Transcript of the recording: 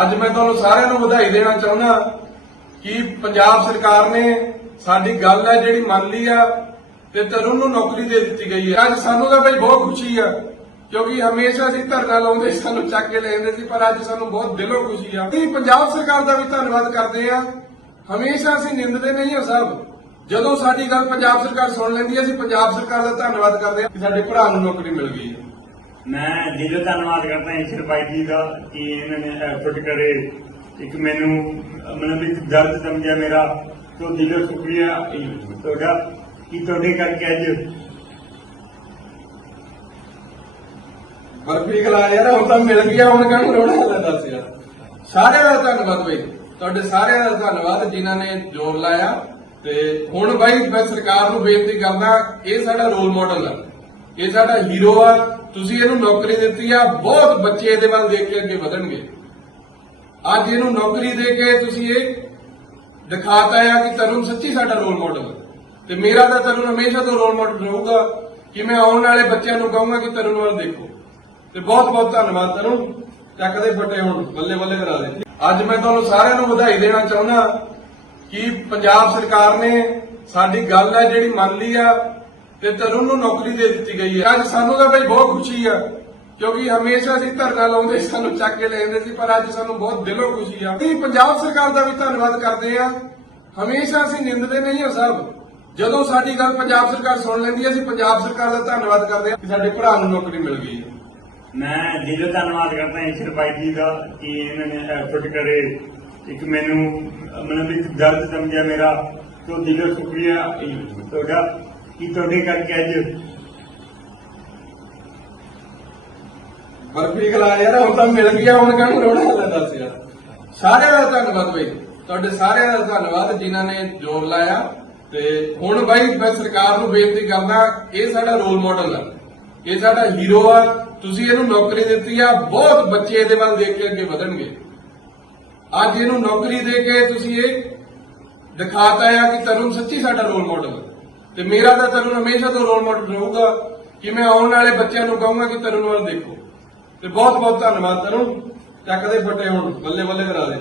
ਅੱਜ ਮੈਂ ਤੁਹਾਨੂੰ ਸਾਰਿਆਂ ਨੂੰ ਵਧਾਈ ਦੇਣਾ ਚਾਹੁੰਦਾ ਕਿ ਪੰਜਾਬ ਸਰਕਾਰ ਨੇ ਸਾਡੀ ਗੱਲ ਹੈ ਜਿਹੜੀ ਮੰਨ ਲਈ ਆ ਤੇ ਤਰੁਣ ਨੂੰ ਨੌਕਰੀ ਦੇ ਦਿੱਤੀ ਗਈ ਹੈ। ਅੱਜ ਸਾਨੂੰ ਤਾਂ ਬਈ ਬਹੁਤ ਖੁਸ਼ੀ ਆ, ਕਿਉਂਕਿ ਹਮੇਸ਼ਾ ਅਸੀਂ ਧਰਨਾ ਲਾਉਂਦੇ ਸਾਨੂੰ ਚੱਕ ਕੇ ਲੈ ਜਾਂਦੇ ਸੀ, ਪਰ ਅੱਜ ਸਾਨੂੰ ਬਹੁਤ ਦਿਲੋਂ ਖੁਸ਼ੀ ਆ। ਅਸੀਂ ਪੰਜਾਬ ਸਰਕਾਰ ਦਾ ਵੀ ਧੰਨਵਾਦ ਕਰਦੇ ਆ ਹਮੇਸ਼ਾ ਅਸੀਂ ਨਿੰਦਦੇ ਨਹੀਂ ਹਾਂ ਸਭ। ਜਦੋਂ ਸਾਡੀ ਗੱਲ ਪੰਜਾਬ ਸਰਕਾਰ ਸੁਣ ਲੈਂਦੀ ਹੈ, ਅਸੀਂ ਪੰਜਾਬ ਸਰਕਾਰ ਦਾ ਧੰਨਵਾਦ ਕਰਦੇ ਆ ਕਿ ਸਾਡੇ ਭਰਾ ਨੂੰ ਨੌਕਰੀ ਮਿਲ ਗਈ ਹੈ। ਮੈਂ ਦਿਲੋਂ ਧੰਨਵਾਦ ਕਰਦਾ ਈਸ਼ਰ ਭਾਈ ਜੀ ਦਾ ਕਿ ਇਹਨਾਂ ਨੇ ਐਫਰਟ ਕਰੇ। ਇੱਕ ਮੈਨੂੰ, ਮਤਲਬ ਇੱਕ ਦਰਦ ਸਮਝਿਆ ਮੇਰਾ, ਤੋਂ ਦਿਲੋਂ ਸ਼ੁਕਰੀਆ। ਤੁਹਾਡਾ, ਕਿ ਤੁਹਾਡੇ ਕਰਕੇ ਅੱਜ ਬਰਫੀ ਖਲਾ ਯਾਰ, ਹੁਣ ਤਾਂ ਮਿਲ ਗਿਆ, ਹੁਣ ਕਾਹਨੂੰ ਰੋਣਾ ਲੈ ਦੱਸ ਯਾਰ। ਸਾਰਿਆਂ ਦਾ ਧੰਨਵਾਦ ਬਈ। ਤੁਹਾਡੇ ਸਾਰਿਆਂ ਦਾ ਧੰਨਵਾਦ ਜਿਨ੍ਹਾਂ ਨੇ ਜੋਰ ਲਾਇਆ। ਤੇ ਹੁਣ ਬਾਈ ਮੈਂ ਸਰਕਾਰ ਨੂੰ ਬੇਨਤੀ ਕਰਦਾ, ਇਹ ਸਾਡਾ ਰੋਲ ਮਾਡਲ ਆ। ਇਹ ਸਾਡਾ ਹੀਰੋ ਆ, ਤੁਸੀਂ ਇਹਨੂੰ ਨੌਕਰੀ ਦਿੱਤੀ ਆ, ਬਹੁਤ ਬੱਚੇ ਇਹਦੇ ਵੱਲ ਦੇਖ ਕੇ ਅੱਗੇ ਵਧਣਗੇ। ਅੱਜ ਇਹਨੂੰ ਨੌਕਰੀ ਦੇ ਕੇ ਤੁਸੀਂ ਇਹ ਦਿਖਾਤਾ ਆ ਕਿ ਤਰੁਣ ਸੱਚੀ ਸਾਡਾ ਰੋਲ ਮਾਡਲ ਹੈ ਤੇ ਮੇਰਾ ਤਾਂ ਤਰੁਣ ਹਮੇਸ਼ਾ ਤੋਂ ਰੋਲ ਮਾਡਲ ਰਹੂਗਾ, ਕਿ ਮੈਂ ਆਉਣ ਵਾਲੇ ਬੱਚਿਆਂ ਨੂੰ ਕਹੂੰਗਾ ਕਿ ਤਰੁਣ ਵੱਲ ਦੇਖੋ। ਤੇ ਬਹੁਤ ਬਹੁਤ ਧੰਨਵਾਦ ਤਰੁਣ ਚੱਕਦੇ ਫਟੇ ਹੁਣ, ਬੱਲੇ ਬੱਲੇ ਕਰਾ ਦੇ। ਅੱਜ ਮੈਂ ਤੁਹਾਨੂੰ ਸਾਰਿਆਂ ਨੂੰ ਵਧਾਈ ਦੇਣਾ ਚਾਹੁੰਦਾ ਕਿ ਪੰਜਾਬ ਸਰਕਾਰ ਨੇ ਸਾਡੀ ਗੱਲ ਹੈ ਜਿਹੜੀ ਮੰਨ ਲਈ ਆ ਤੇ ਤਰੁਣ ਨੂੰ ਨੌਕਰੀ ਦੇ ਦਿੱਤੀ ਗਈ ਹੈ। ਅੱਜ ਸਾਨੂੰ ਤਾਂ ਬਈ ਬਹੁਤ ਖੁਸ਼ੀ ਆ, ਕਿਉਂਕਿ ਹਮੇਸ਼ਾ ਅਸੀਂ ਧਰਨਾ ਲਾਉਂਦੇ ਸਾਨੂੰ ਚੱਕ ਕੇ ਲੈ ਸੀ, ਪਰ ਅੱਜ ਸਾਨੂੰ ਬਹੁਤ ਦਿਲੋਂ ਖੁਸ਼ੀ ਆ। ਅਸੀਂ ਪੰਜਾਬ ਸਰਕਾਰ ਦਾ ਵੀ ਧੰਨਵਾਦ ਕਰਦੇ ਆ। ਹਮੇਸ਼ਾ ਅਸੀਂ ਨਿੰਦਦੇ ਨਹੀਂ ਹਾਂ ਸਭ। ਜਦੋਂ ਸਾਡੀ ਗੱਲ ਪੰਜਾਬ ਸਰਕਾਰ ਸੁਣ ਲੈਂਦੀ ਹੈ, ਅਸੀਂ ਪੰਜਾਬ ਸਰਕਾਰ ਦਾ ਧੰਨਵਾਦ ਕਰਦੇ ਆ ਕਿ ਸਾਡੇ ਭਰਾ ਨੂੰ ਨੌਕਰੀ ਮਿਲ ਗਈ। ਹੈ ਮੈਂ ਦਿਲੋਂ ਧੰਨਵਾਦ ਕਰਦਾ ਈਸ਼ਰ ਭਾਈ ਜੀ ਦਾ ਕਿ ਇਹਨਾਂ ਨੇ ਐਫਰਟ ਕਰੇ। ਇੱਕ ਮੈਨੂੰ, ਮਤਲਬ ਇੱਕ ਦਰਦ ਸਮਝਿਆ ਮੇਰਾ, ਤੋਂ ਦਿਲੋਂ ਸ਼ੁਕਰੀਆ। ਤੁਹਾਡਾ ਕਿ ਤੁਹਾਡੇ ਕਰਕੇ ਅੱਜ ਬਰਫੀ ਖਲਾ ਯਾਰ, ਹੁਣ ਤਾਂ ਮਿਲ ਗਿਆ, ਹੁਣ ਕਾਹਨੂੰ ਰੋਣਾ ਲੈ ਦੱਸ ਯਾਰ। ਸਾਰਿਆਂ ਦਾ ਧੰਨਵਾਦ ਬਈ। ਤੁਹਾਡੇ ਸਾਰਿਆਂ ਦਾ ਧੰਨਵਾਦ ਜਿਨ੍ਹਾਂ ਨੇ ਜੋਰ ਲਾਇਆ। ਤੇ ਹੁਣ ਬਾਈ ਮੈਂ ਸਰਕਾਰ ਨੂੰ ਬੇਨਤੀ ਕਰਦਾ, ਇਹ ਸਾਡਾ ਰੋਲ ਮਾਡਲ ਆ। ਇਹ ਸਾਡਾ ਹੀਰੋ ਆ। ਤੁਸੀਂ ਇਹਨੂੰ ਨੌਕਰੀ ਦਿੱਤੀ ਆ। ਬਹੁਤ ਬੱਚੇ ਇਹਦੇ ਵੱਲ ਦੇਖ ਕੇ ਅੱਗੇ ਵਧਣਗੇ। ਅੱਜ ਇਹਨੂੰ ਨੌਕਰੀ ਦੇ ਕੇ ਤੁਸੀਂ ਇਹ ਦਿਖਾਤਾ ਆ ਕਿ ਤਰੁਣ ਸੱਚੀ ਸਾਡਾ ਰੋਲ ਮਾਡਲ ਹੈ ਤੇ ਮੇਰਾ ਤਾਂ ਤਰੁਣ ਹਮੇਸ਼ਾ ਤੋਂ ਰੋਲ ਮਾਡਲ ਰਹੂਗਾ ਕਿ ਮੈਂ ਆਉਣ ਵਾਲੇ ਬੱਚਿਆਂ ਨੂੰ ਕਹੂੰਗਾ ਕਿ ਤਰੁਣ ਵੱਲ ਦੇਖੋ। ਤੇ ਬਹੁਤ ਬਹੁਤ ਧੰਨਵਾਦ ਤਰੁਣ ਚੱਕਦੇ ਫਟੇ ਹੁਣ ਬੱਲੇ ਬੱਲੇ ਕਰਾ ਦੇ।